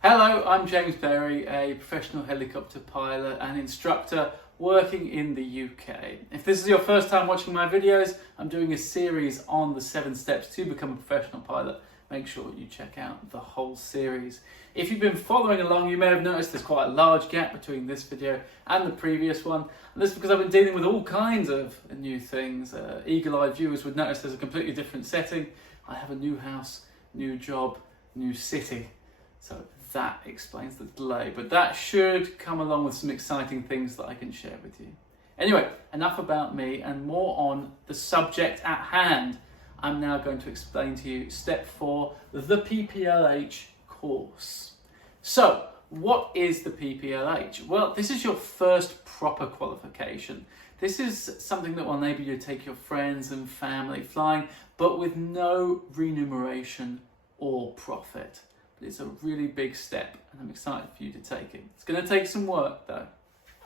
Hello, I'm James Berry, a professional helicopter pilot and instructor working in the UK. If this is your first time watching my videos, I'm doing a series on the 7 steps to become a professional pilot. Make sure you check out the whole series. If you've been following along, you may have noticed there's quite a large gap between this video and the previous one. And this is because I've been dealing with all kinds of new things. Eagle-eyed viewers would notice there's a completely different setting. I have a new house, new job, new city. So that explains the delay, but that should come along with some exciting things that I can share with you. Anyway, enough about me and more on the subject at hand. I'm now going to explain to you step 4, the PPLH course. So, what is the PPLH? Well, this is your first proper qualification. This is something that will enable you to take your friends and family flying, but with no remuneration or profit. It's a really big step and I'm excited for you to take it. It's going to take some work though.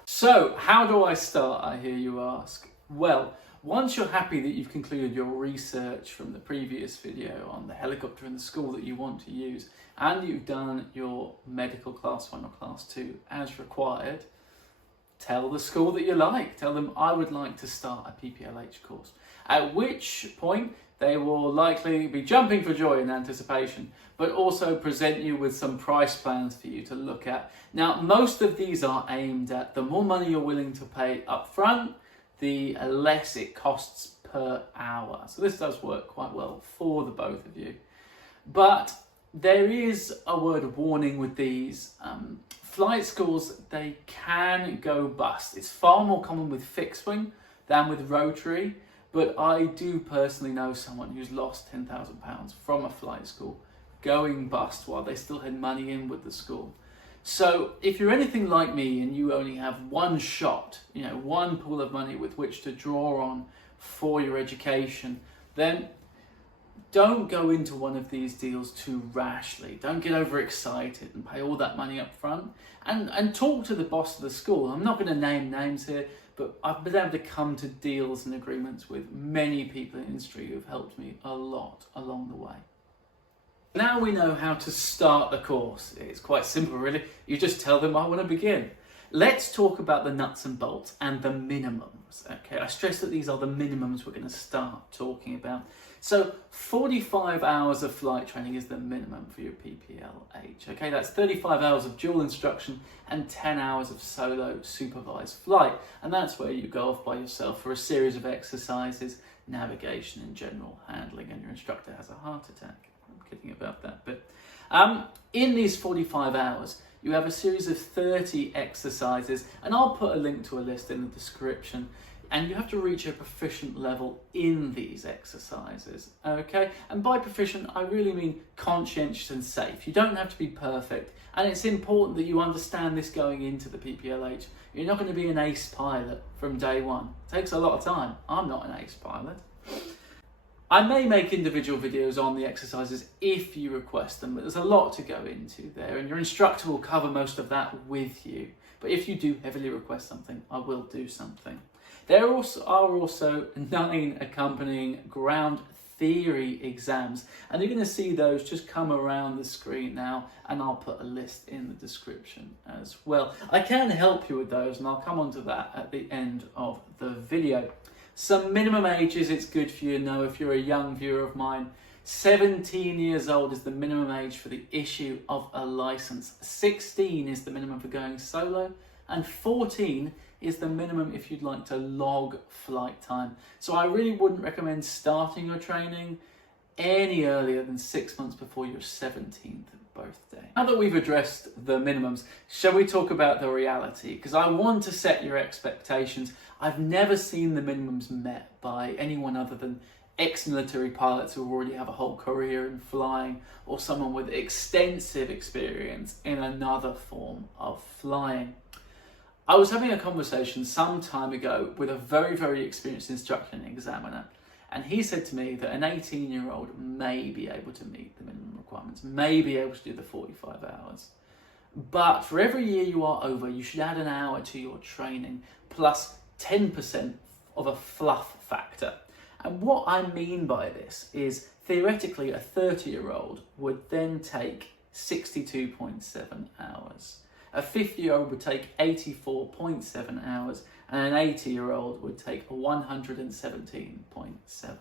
So how do I start, I hear you ask? Well, once you're happy that you've concluded your research from the previous video on the helicopter and the school that you want to use, and you've done your medical class 1 or class 2 as required, tell the school that you like. Tell them, I would like to start a PPLH course. At which point they will likely be jumping for joy in anticipation, but also present you with some price plans for you to look at. Now, most of these are aimed at the more money you're willing to pay up front, the less it costs per hour. So this does work quite well for the both of you. But there is a word of warning with these. Flight schools, they can go bust. It's far more common with fixed wing than with rotary. But I do personally know someone who's lost £10,000 from a flight school going bust while they still had money in with the school. So if you're anything like me and you only have one shot, one pool of money with which to draw on for your education, then don't go into one of these deals too rashly. Don't get overexcited and pay all that money up front. And talk to the boss of the school. I'm not going to name names here, but I've been able to come to deals and agreements with many people in industry who've helped me a lot along the way. Now we know how to start the course. It's quite simple really. You just tell them I want to begin. Let's talk about the nuts and bolts and the minimums. Okay, I stress that these are the minimums we're going to start talking about. So 45 hours of flight training is the minimum for your PPLH. Okay, that's 35 hours of dual instruction and 10 hours of solo supervised flight. And that's where you go off by yourself for a series of exercises, navigation and general handling, and your instructor has a heart attack. I'm kidding about that bit. In these 45 hours, you have a series of 30 exercises, and I'll put a link to a list in the description. And you have to reach a proficient level in these exercises, okay? And by proficient, I really mean conscientious and safe. You don't have to be perfect. And it's important that you understand this going into the PPLH. You're not going to be an ace pilot from day one. It takes a lot of time. I'm not an ace pilot. I may make individual videos on the exercises if you request them, but there's a lot to go into there, and your instructor will cover most of that with you. But if you do heavily request something, I will do something. There are also 9 accompanying ground theory exams, and you're going to see those just come around the screen now, and I'll put a list in the description as well. I can help you with those, and I'll come on to that at the end of the video. Some minimum ages it's good for you to know if you're a young viewer of mine. 17 years old is the minimum age for the issue of a license. 16 is the minimum for going solo, and 14 is the minimum if you'd like to log flight time. So I really wouldn't recommend starting your training any earlier than 6 months before your 17th birthday. Now that we've addressed the minimums, shall we talk about the reality? Because I want to set your expectations. I've never seen the minimums met by anyone other than ex-military pilots who already have a whole career in flying, or someone with extensive experience in another form of flying. I was having a conversation some time ago with a very, very experienced instructor and examiner, and he said to me that an 18-year-old may be able to meet the minimum requirements, may be able to do the 45 hours. But for every year you are over, you should add an hour to your training, plus 10% of a fluff factor. And what I mean by this is, theoretically, a 30-year-old would then take 62.7 hours. A 50-year-old would take 84.7 hours, and an 80-year-old would take 117.7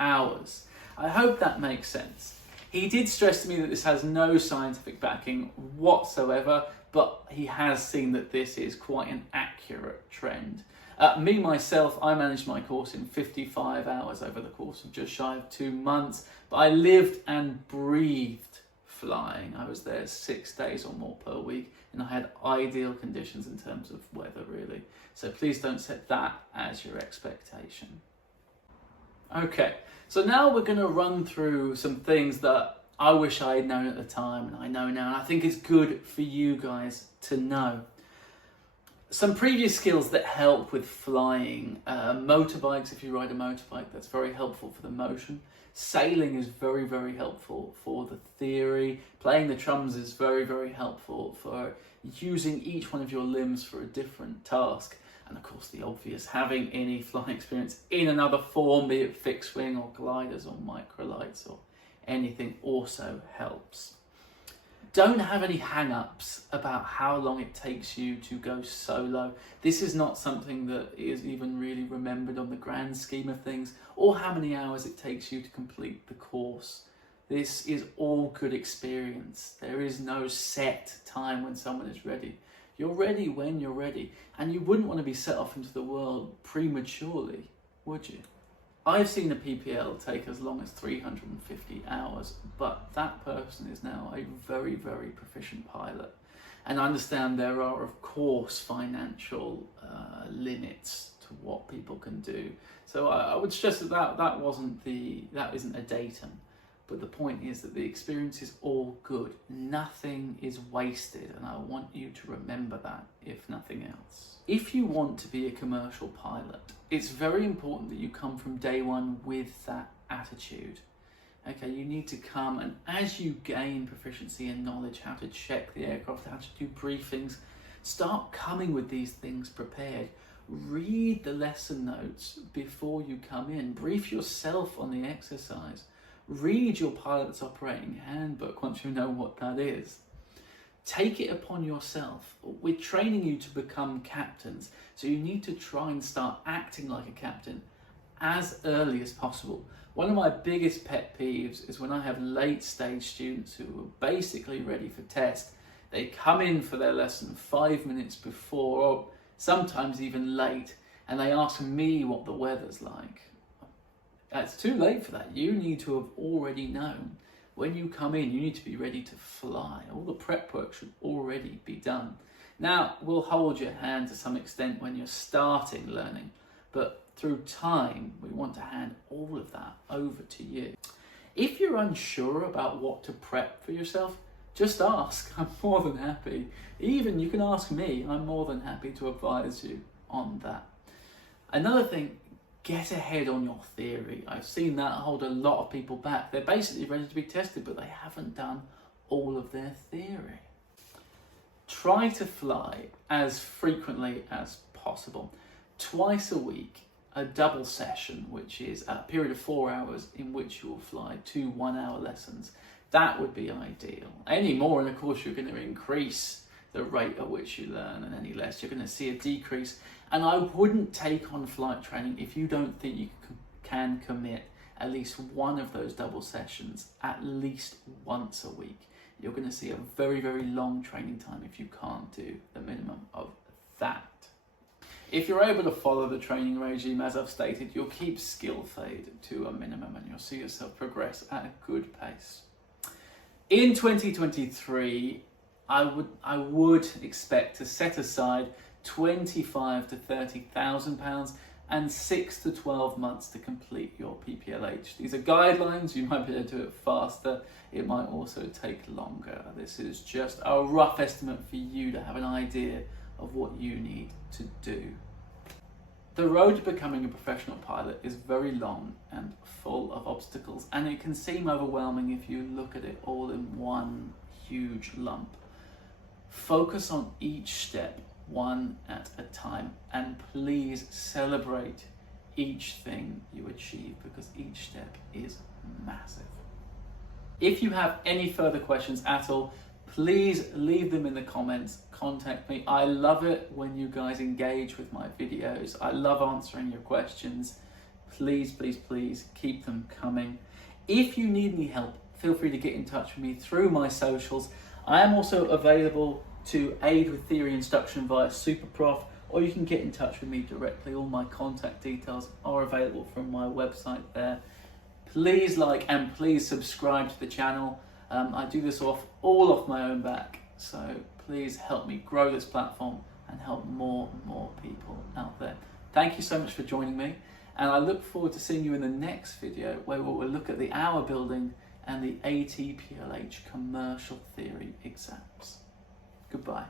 hours. I hope that makes sense. He did stress to me that this has no scientific backing whatsoever, but he has seen that this is quite an accurate trend. Myself, I managed my course in 55 hours over the course of just shy of 2 months, but I lived and breathed flying. I was there 6 days or more per week, and I had ideal conditions in terms of weather, really. So please don't set that as your expectation. Okay, so now we're going to run through some things that I wish I had known at the time, and I know now, and I think it's good for you guys to know. Some previous skills that help with flying. Motorbikes, if you ride a motorbike, that's very helpful for the motion. Sailing is very, very helpful for the theory. Playing the drums is very, very helpful for using each one of your limbs for a different task. And of course, the obvious, having any flying experience in another form, be it fixed wing or gliders or microlights or anything, also helps. Don't have any hang-ups about how long it takes you to go solo. This is not something that is even really remembered on the grand scheme of things, or how many hours it takes you to complete the course. This is all good experience. There is no set time when someone is ready. You're ready when you're ready, and you wouldn't want to be set off into the world prematurely, would you? I've seen a PPL take as long as 350 hours, but that person is now a very, very proficient pilot. And I understand there are, of course, financial limits to what people can do. So I would stress that that isn't a datum. But the point is that the experience is all good. Nothing is wasted, and I want you to remember that, if nothing else. If you want to be a commercial pilot, it's very important that you come from day one with that attitude. Okay, you need to come, and as you gain proficiency and knowledge how to check the aircraft, how to do briefings, start coming with these things prepared. Read the lesson notes before you come in. Brief yourself on the exercise. Read your pilot's operating handbook once you know what that is. Take it upon yourself. We're training you to become captains, so you need to try and start acting like a captain as early as possible. One of my biggest pet peeves is when I have late stage students who are basically ready for test. They come in for their lesson 5 minutes before, or sometimes even late, and they ask me what the weather's like. It's too late for that. You need to have already known. When you come in, you need to be ready to fly. All the prep work should already be done. Now, we'll hold your hand to some extent when you're starting learning, but through time, we want to hand all of that over to you. If you're unsure about what to prep for yourself, just ask. I'm more than happy. Even you can ask me. I'm more than happy to advise you on that. Another thing, get ahead on your theory. I've seen that hold a lot of people back. They're basically ready to be tested, but they haven't done all of their theory. Try to fly as frequently as possible. Twice a week, a double session, which is a period of 4 hours in which you will fly 2 1-hour lessons. That would be ideal. Any more, and of course, you're going to increase the rate at which you learn, and any less, you're going to see a decrease. And I wouldn't take on flight training if you don't think you can commit at least one of those double sessions at least once a week. You're going to see a very, very long training time if you can't do the minimum of that. If you're able to follow the training regime, as I've stated, you'll keep skill fade to a minimum, and you'll see yourself progress at a good pace. In 2023, I would expect to set aside £25,000 to £30,000 and 6 to 12 months to complete your PPLH. These are guidelines. You might be able to do it faster. It might also take longer. This is just a rough estimate for you to have an idea of what you need to do. The road to becoming a professional pilot is very long and full of obstacles, and it can seem overwhelming if you look at it all in one huge lump. Focus on each step, one at a time, and please celebrate each thing you achieve, because each step is massive. If you have any further questions at all, please leave them in the comments, contact me. I love it when you guys engage with my videos. I love answering your questions. Please, please, please keep them coming. If you need any help, feel free to get in touch with me through my socials. I am also available to aid with theory instruction via SuperProf, or you can get in touch with me directly. All my contact details are available from my website there. Please like and please subscribe to the channel. I do this all off my own back, so please help me grow this platform and help more and more people out there. Thank you so much for joining me, and I look forward to seeing you in the next video where we'll look at the hour building and the ATPLH commercial theory exams. Goodbye.